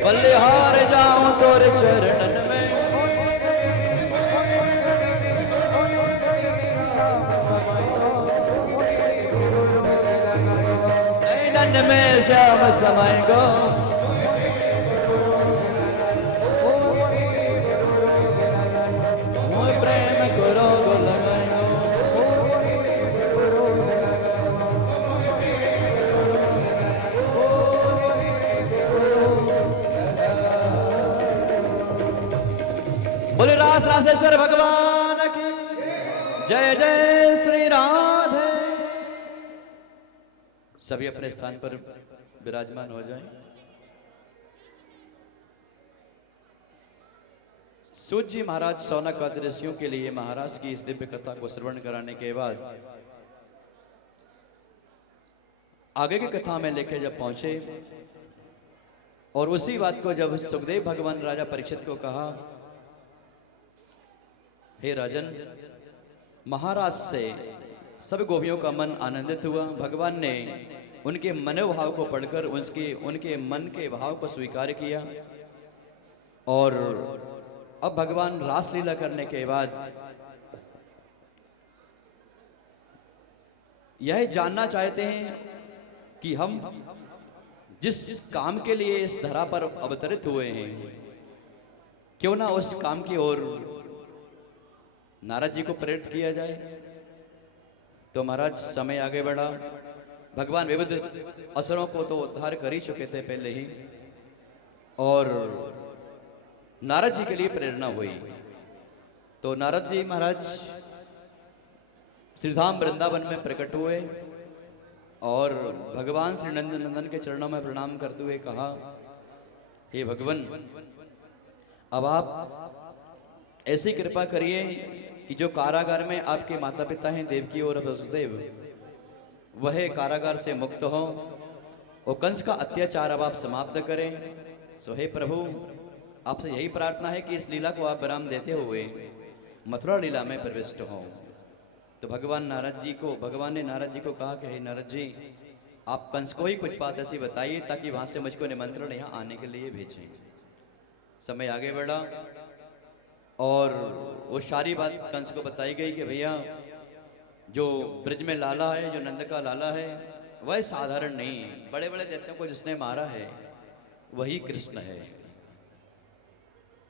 बलिहार जाऊं तोरे चरणन में, नैनन में श्याम समय को प्रेम को रोग लगायो। बोले रास रासेश्वर भगवान की जय जय श्री राधे। सभी अपने स्थान पर विराजमान हो जाएं। सूत जी महाराज शौनक आदि ऋषियों के लिए महाराज की इस दिव्य कथा को श्रवण कराने के बाद आगे की कथा में लेके जब पहुंचे और उसी बात को जब सुखदेव भगवान राजा परीक्षित को कहा, हे राजन, महाराज से सब गोपियों का मन आनंदित हुआ। भगवान ने उनके मनोभाव को पढ़कर उनके मन के भाव को स्वीकार किया और अब भगवान रासलीला करने के बाद यह जानना चाहते हैं कि हम जिस काम के लिए इस धरा पर अवतरित हुए हैं, क्यों ना उस काम की ओर नारद जी को प्रेरित किया जाए। तो महाराज समय आगे बढ़ा। भगवान विविध असुरों को तो उद्धार कर ही चुके थे पहले ही, और नारद जी के लिए प्रेरणा हुई। तो नारद जी महाराज श्रीधाम वृंदावन में प्रकट हुए और भगवान श्री नंदन के चरणों में प्रणाम करते हुए कहा, हे भगवान, अब आप ऐसी कृपा करिए कि जो कारागार में आपके माता पिता हैं देवकी और वसुदेव, वह कारागार से मुक्त हो और कंस का अत्याचार अब आप समाप्त करें। सो हे प्रभु, आपसे यही प्रार्थना है कि इस लीला को आप विराम देते हुए मथुरा लीला में प्रविष्ट हो। तो भगवान ने नारद जी को कहा कि हे नारद जी, आप कंस को ही कुछ बात ऐसी बताइए ताकि वहां से मुझको निमंत्रण यहाँ आने के लिए भेजें। समय आगे बढ़ा और वो सारी बात कंस को बताई गई कि भैया, जो ब्रज में लाला है, जो नंद का लाला है, वह साधारण नहीं है। बड़े बड़े दैत्यों को जिसने मारा है वही कृष्ण है।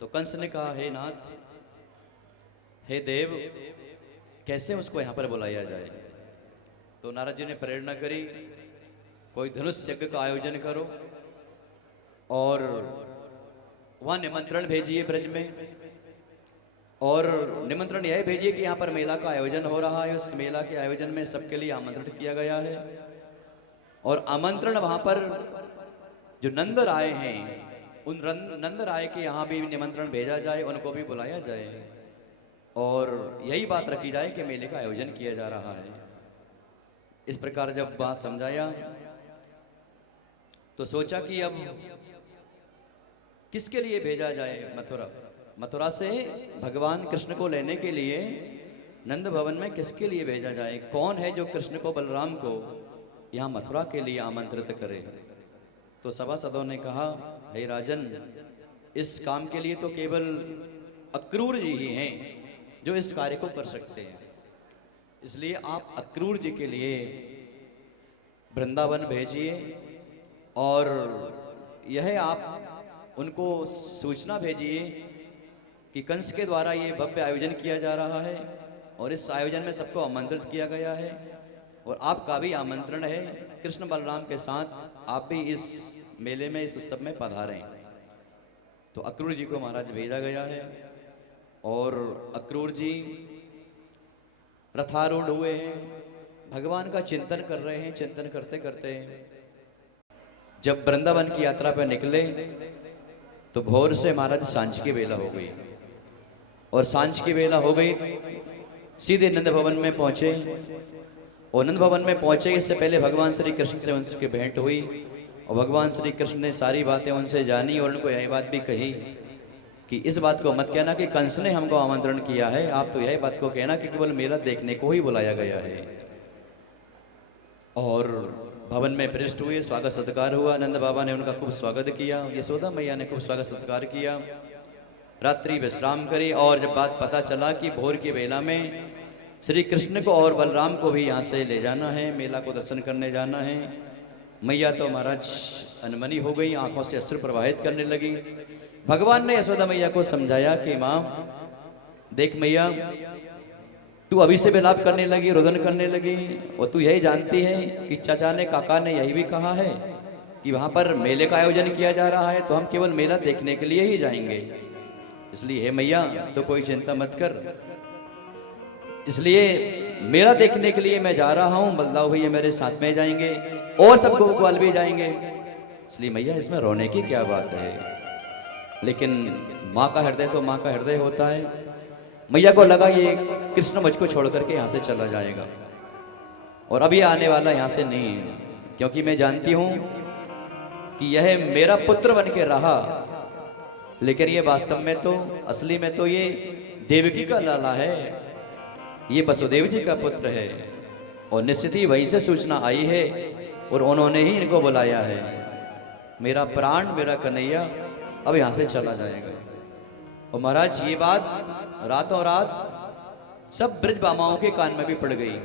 तो कंस ने कहा, हे नाथ, हे देव, कैसे उसको यहाँ पर बुलाया जाए। तो नारद जी ने प्रेरणा करी, कोई धनुष यज्ञ का आयोजन करो और वहां निमंत्रण भेजिए ब्रज में। और निमंत्रण यह भेजिए कि यहाँ पर मेला का आयोजन हो रहा है, उस मेला के आयोजन में सबके लिए आमंत्रित किया गया है। और आमंत्रण वहाँ पर जो नंद राय हैं, उन नंद राय के यहाँ भी निमंत्रण भेजा जाए, उनको भी बुलाया जाए और यही बात रखी जाए कि मेले का आयोजन किया जा रहा है। इस प्रकार जब बात समझाया तो सोचा कि अब किसके लिए भेजा जाए मथुरा से भगवान कृष्ण को लेने के लिए नंद भवन में किसके लिए भेजा जाए, कौन है जो कृष्ण को बलराम को यहाँ मथुरा के लिए आमंत्रित करे। तो सभासदों ने कहा, हे राजन, इस काम के लिए तो केवल अक्रूर जी ही हैं जो इस कार्य को कर सकते हैं, इसलिए आप अक्रूर जी के लिए वृंदावन भेजिए और यह आप उनको सूचना भेजिए कि कंस के द्वारा ये भव्य आयोजन किया जा रहा है और इस आयोजन में सबको आमंत्रित किया गया है और आपका भी आमंत्रण है, कृष्ण बलराम के साथ आप भी इस मेले में, इस उत्सव में पधारें। तो अक्रूर जी को महाराज भेजा गया है और अक्रूर जी रथारूढ़ हुए हैं, भगवान का चिंतन कर रहे हैं। चिंतन करते करते जब वृंदावन की यात्रा पर निकले तो भोर से महाराज सांझ की बेला हो गई और सांझ की बेला हो गई, सीधे नंद भवन में पहुंचे और नंद भवन में पहुंचे इससे पहले भगवान श्री कृष्ण से उनकी भेंट हुई और भगवान श्री कृष्ण ने सारी बातें उनसे जानी और उनको यही बात भी कही कि इस बात को मत कहना कि कंस ने हमको आमंत्रण किया है, आप तो यही बात को कहना कि केवल मेला देखने को ही बुलाया गया है। और भवन में प्रविष्ट हुए, स्वागत सत्कार हुआ, नंद बाबा ने उनका खूब स्वागत किया, यशोदा मैया ने खूब स्वागत सत्कार किया, रात्रि विश्राम करी। और जब बात पता चला कि भोर की बेला में श्री कृष्ण को और बलराम को भी यहाँ से ले जाना है, मेला को दर्शन करने जाना है, मैया तो महाराज अनमनी हो गई, आंखों से अश्रु प्रवाहित करने लगी। भगवान ने यशोदा मैया को समझाया कि माँ देख मैया, तू अभी से विलाप करने लगी, रुदन करने लगी और तू यही जानती है कि चाचा ने, काका ने यही भी कहा है कि वहाँ पर मेले का आयोजन किया जा रहा है, तो हम केवल मेला देखने के लिए ही जाएंगे, इसलिए हे मैया तो कोई चिंता मत कर, इसलिए मेला देखने के लिए मैं जा रहा हूँ, बलदाव भैया मेरे साथ में जाएंगे और सब गोपाल भी जाएंगे, इसलिए मैया इसमें रोने की क्या बात है। लेकिन माँ का हृदय तो माँ का हृदय होता है। मैया को लगा ये कृष्ण मुझको छोड़ करके यहाँ से चला जाएगा और अभी आने वाला यहाँ से नहीं है, क्योंकि मैं जानती हूँ कि यह मेरा पुत्र बन के रहा, लेकिन ये वास्तव में तो, असली में तो ये देवकी का लाला है, ये वसुदेव जी का पुत्र है और निश्चित ही वहीं से सूचना आई है और उन्होंने ही इनको बुलाया है। मेरा प्राण, मेरा कन्हैया अब यहाँ से चला जाएगा। और महाराज ये बात रातों रात सब ब्रज बामाओं के कान में भी पड़ गई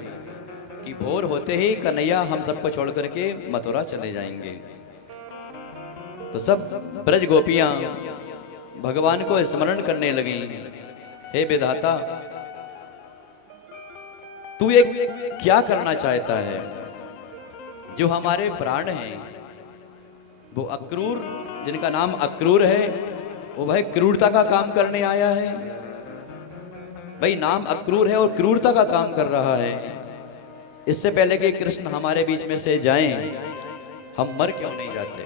कि भोर होते ही कन्हैया हम सबको छोड़ करके मथुरा चले जाएंगे। तो सब ब्रज गोपियां भगवान को स्मरण करने लगी, हे विधाता तू ये क्या करना चाहता है, जो हमारे प्राण हैं वो अक्रूर, जिनका नाम अक्रूर है, वो भाई क्रूरता का काम करने आया है। भाई नाम अक्रूर है और क्रूरता का काम कर रहा है। इससे पहले कि कृष्ण हमारे बीच में से जाएं, हम मर क्यों नहीं जाते।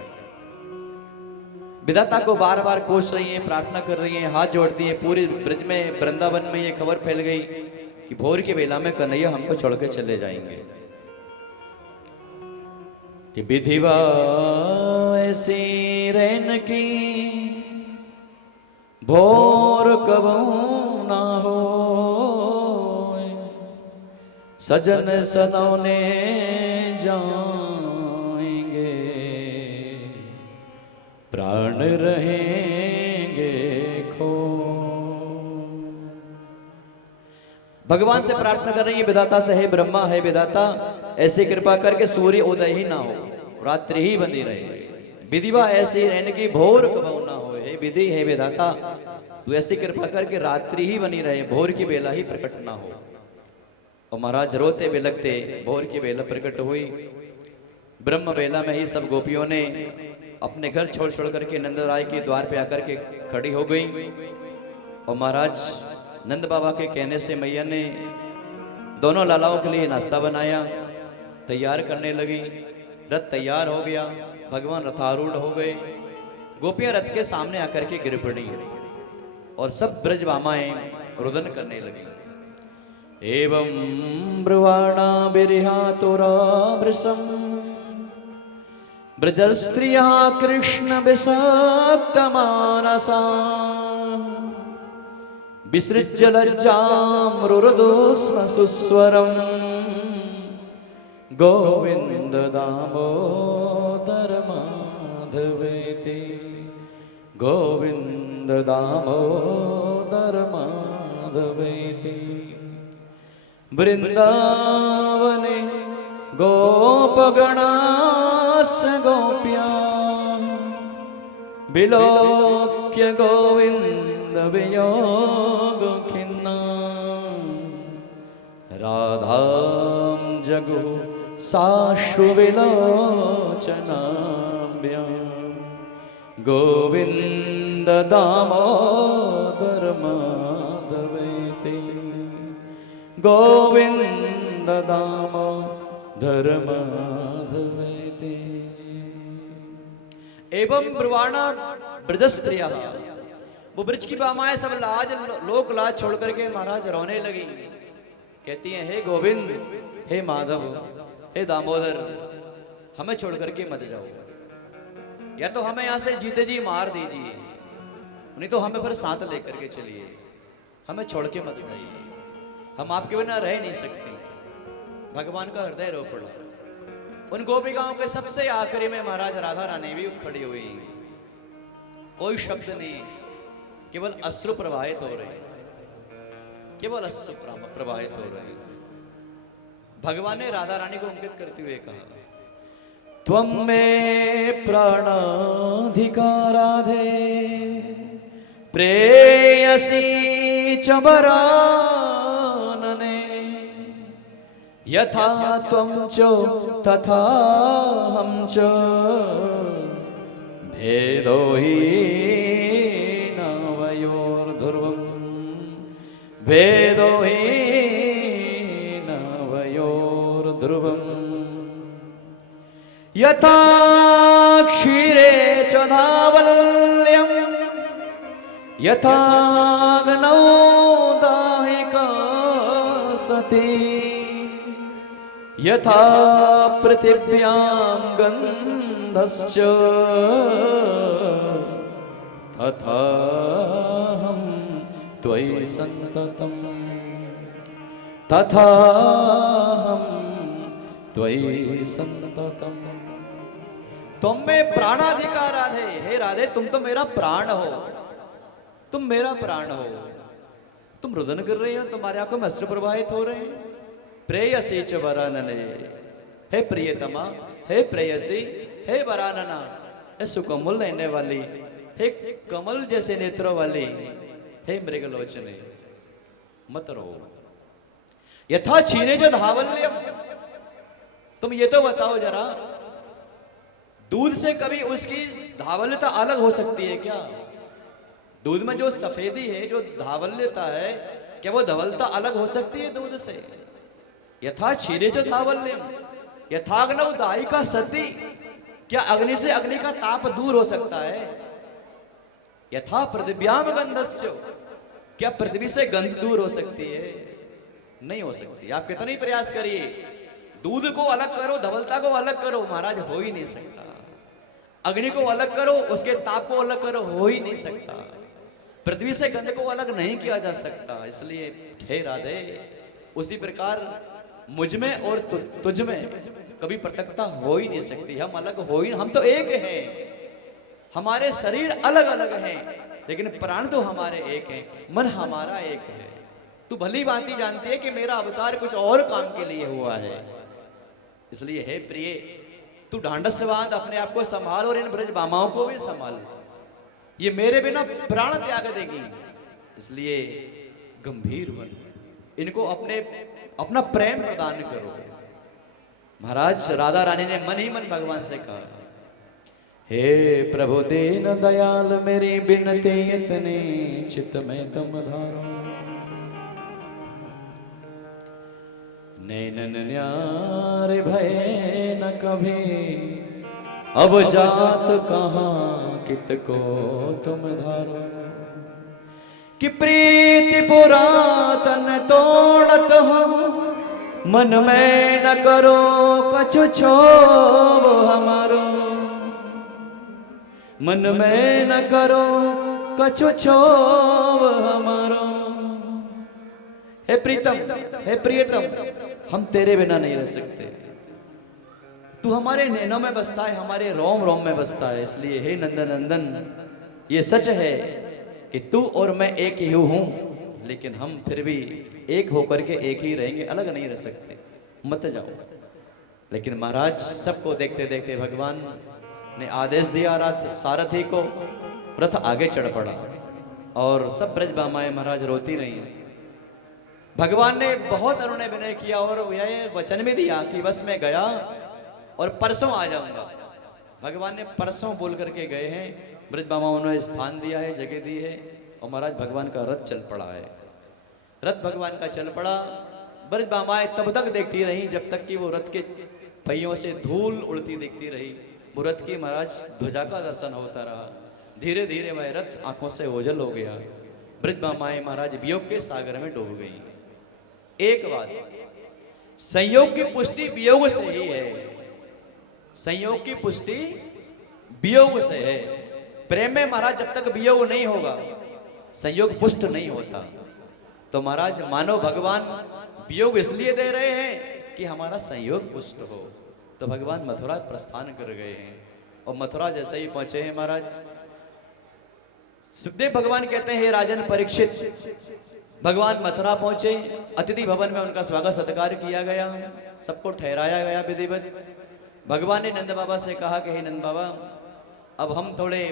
विधाता को बार बार कोस रही हैं, प्रार्थना कर रही हैं, हाथ जोड़ती हैं। पूरे ब्रज में, वृंदावन में ये खबर फैल गई कि भोर की बेला में कन्हैया हमको छोड़ के चले जाएंगे। कि विधिवा ऐसी रैन की भोर कबहू ना हो, सजन सनौने जाएंगे, प्राण रहेंगे खो। भगवान से प्रार्थना कर रही है, विधाता से, हे ब्रह्मा, हे विधाता, ऐसी कृपा करके सूर्य उदय ही ना हो, रात्रि ही बंधी रहे। विधिवा ऐसी रहने की भोर कबहू ना हो। हे विधि, हे विधाता, तू ऐसी कृपा करके रात्रि ही बनी रहे, भोर की बेला ही प्रकट ना हो। और महाराज रोते बिलखते भोर की बेला प्रकट हुई। ब्रह्म बेला में ही सब गोपियों ने अपने घर छोड़ छोड़ करके नंद राय के द्वार पे आकर के खड़ी हो गई। और महाराज नंद बाबा के कहने से मैया ने दोनों लालाओं के लिए नाश्ता बनाया, तैयार करने लगी। रथ तैयार हो गया, भगवान रथारूढ़ हो गए। गोपियां रथ के सामने आकर के गिर पड़ी और सब ब्रजभामाएं रुदन करने लगी। एवं ब्रुवाणा बिरिहातुरावृषम् ब्रजस्त्रियः कृष्ण विषक्तमानसा विसृज्य लज्जां रुरुदु स्म सुस्वरम् गोविंद दामोदर माधवेति गोविंद दामोदर माधवेति। वृंदावने गोपगणास्य गोप्या विलोक्य गोविंद वियोग खिन्ना राधां जगो साश्रुविलोचनाभ्यां गोविंद दामोदर माधवेति गोविंद दामोदर माधवेति। एवं ब्रुवाणा ब्रजस्त्रियः, वो ब्रज की बामाएं सब लाज लोक लाज छोड़ करके महाराज रोने लगी। कहती हैं, हे गोविंद, हे माधव, हे दामोदर, हमें छोड़ करके मत जाओ। या तो हमें यहां से जीते जी मार दीजिए, नहीं तो हमें फिर साथ लेकर के चलिए, हमें छोड़ के मत जाइए, हम आपके बिना रह नहीं सकते। भगवान का हृदय रो पड़ा। उन गोपिकाओं के सबसे आखिरी में महाराज राधा रानी भी खड़ी हुई। कोई शब्द नहीं, केवल अश्रु प्रवाहित हो रहे, केवल अश्रु प्रवाहित हो रहे। भगवान ने राधा रानी को अंकित करते हुए कहा, त्वं मे प्राणाधिका राधे प्रेयसी च वरानने यथा त्वं च तथा हम च भेदो हि नवयोर्ध्रुवम् भेदो हि नवयोर्ध्रुवम् यथा क्षीरे च धावल्यम् यथाग्नौ दाहिका सती यथा पृथिव्यां गन्धश्च तथा हम त्वयि सन्ततम् तथा हम त्वयि सन्ततम्। तुम में प्राणाधिका राधे, हे राधे तुम तो मेरा प्राण हो, तुम मेरा प्राण हो। तुम रुदन कर रहे हो, तुम्हारे आंखों में अश्रु प्रवाहित हो रहे हैं। प्रेयसी च वरानने, हे प्रियतमा, हे प्रेयसी, हे वरानना, हे सुकमुल रहने वाली, हे कमल जैसे नेत्रों वाली, हे मृगलोचने, मत रो। यथा छीने च धावल्यम, तुम ये तो बताओ जरा, दूध से कभी उसकी धावल्यता अलग हो सकती है क्या? दूध में जो सफेदी है, जो धावल्यता है, क्या वो धवलता अलग हो सकती है दूध से? यथा क्षीरे च धावल्यम यथाग्नौ दाहिका सती, क्या अग्नि से अग्नि का ताप दूर हो सकता है? यथा पृथिव्याम गंधश्च, क्या पृथ्वी से गंध दूर हो सकती है? नहीं हो सकती। आप कितना ही प्रयास करिए, दूध को अलग करो, धवलता को अलग करो, महाराज हो ही नहीं सकता। अग्नि को अलग करो, उसके ताप को अलग करो, हो ही नहीं सकता। पृथ्वी से गंध को अलग नहीं किया जा सकता। इसलिए हे राधे, उसी प्रकार मुझ में और तुझ में कभी पृथकता हो ही नहीं सकती। हम अलग हो ही, हम तो एक हैं, हमारे शरीर अलग अलग हैं, लेकिन प्राण तो हमारे एक हैं, मन हमारा एक है। तू भली भांति जानती है कि मेरा अवतार कुछ और काम के लिए हुआ है। इसलिए हे प्रिय, तू ढांढस से बांध, अपने आप को संभाल और इन ब्रज बामाओं को भी संभाल। ये मेरे बिना प्राण त्याग देगी, इसलिए गंभीर बन, इनको अपना प्रेम प्रदान करो। महाराज राधा रानी ने मन ही मन भगवान से कहा, हे प्रभु दीन दयाल, मेरी बिनती इतनी चित्त में तुम धारो। नैनन न्यार भय न कभी, अब जात कहाँ कित को तुम धारो। कि प्रीति पुरातन तोड़त हो, मन में न करो कछु छोव हमारो। मन में न करो कछु छोव हमारो। हे प्रीतम, हे प्रियतम, हम तेरे बिना नहीं रह सकते। तू हमारे नैनों में बसता है, हमारे रोम रोम में बसता है। इसलिए हे नंदन नंदन, ये सच है कि तू और मैं एक ही हूं, लेकिन हम फिर भी एक होकर के एक ही रहेंगे, अलग नहीं रह सकते। मत जाओ। लेकिन महाराज सबको देखते देखते भगवान ने आदेश दिया सारथी को, रथ आगे चढ़ पड़ा और सब ब्रजबामाएं महाराज रोती रही। भगवान ने बहुत अनुनय विनय किया और यह वचन भी दिया कि बस मैं गया और परसों आ जाऊंगा। भगवान ने परसों बोल करके गए हैं। ब्रजबामाओं ने स्थान दिया है, जगह दी है और महाराज भगवान का रथ चल पड़ा है। रथ भगवान का चल पड़ा। ब्रजबामाएं तब तक देखती रही जब तक कि वो रथ के पहियों से धूल उड़ती दिखती रही। वो रथ की महाराज ध्वजा का दर्शन होता रहा। धीरे धीरे वह रथ आंखों से ओझल हो गया। ब्रजबामाएं महाराज वियोग के सागर में डूब गई। एक बात, संयोग की पुष्टि वियोग से ही है। संयोग की पुष्टि वियोग से है। प्रेम में महाराज जब तक वियोग नहीं होगा, संयोग पुष्ट नहीं होता। तो महाराज मानो भगवान वियोग इसलिए दे रहे हैं कि हमारा संयोग पुष्ट हो। तो भगवान मथुरा प्रस्थान कर गए हैं और मथुरा जैसे ही पहुंचे हैं महाराज, सुखदेव भगवान कहते हैं, हे राजन परीक्षित, भगवान मथुरा पहुंचे। अतिथि भवन में उनका स्वागत सत्कार किया गया, सबको ठहराया गया विधिवत। भगवान ने नंद बाबा से कहा कि हे नंद बाबा, अब हम थोड़े,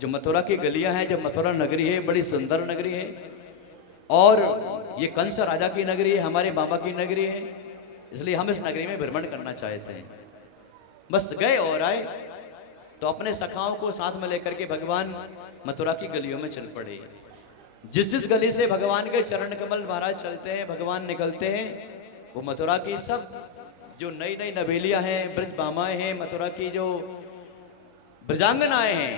जो मथुरा की गलियां हैं, जो मथुरा नगरी है, बड़ी सुंदर नगरी है और ये कंस राजा की नगरी है, हमारे बाबा की नगरी है, इसलिए हम इस नगरी में भ्रमण करना चाहते हैं। बस गए और आए तो अपने सखाओं को साथ में लेकर के भगवान मथुरा की गलियों में चल पड़े। जिस जिस गली से भगवान के चरण कमल महाराज चलते हैं, भगवान निकलते हैं, वो मथुरा की सब जो नई नई नवेलियां हैं, ब्रजबामाएं हैं, मथुरा की जो ब्रजांगनाएं हैं,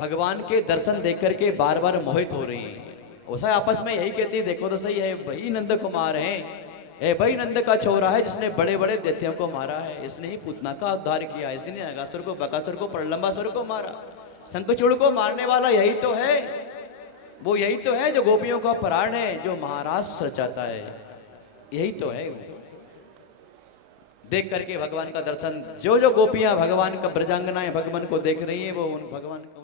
भगवान के दर्शन देख करके बार बार मोहित हो रही हैं। उसे आपस में यही कहती है, देखो तो सही है, वही नंद कुमार हैं, वही नंद का छोरा है जिसने बड़े बड़े दैत्यों को मारा है। इसने ही पूतना का उद्धार किया, इसने अगासुर को, बकासुर को, प्रलंबासुर को मारा। शंखचूड़ को मारने वाला यही तो है, वो यही तो है जो गोपियों का प्राण है, जो महाराज सचाता है, यही तो है। देख करके भगवान का दर्शन, जो जो गोपियां भगवान का ब्रजांगनाएं भगवान को देख रही हैं, वो उन भगवान का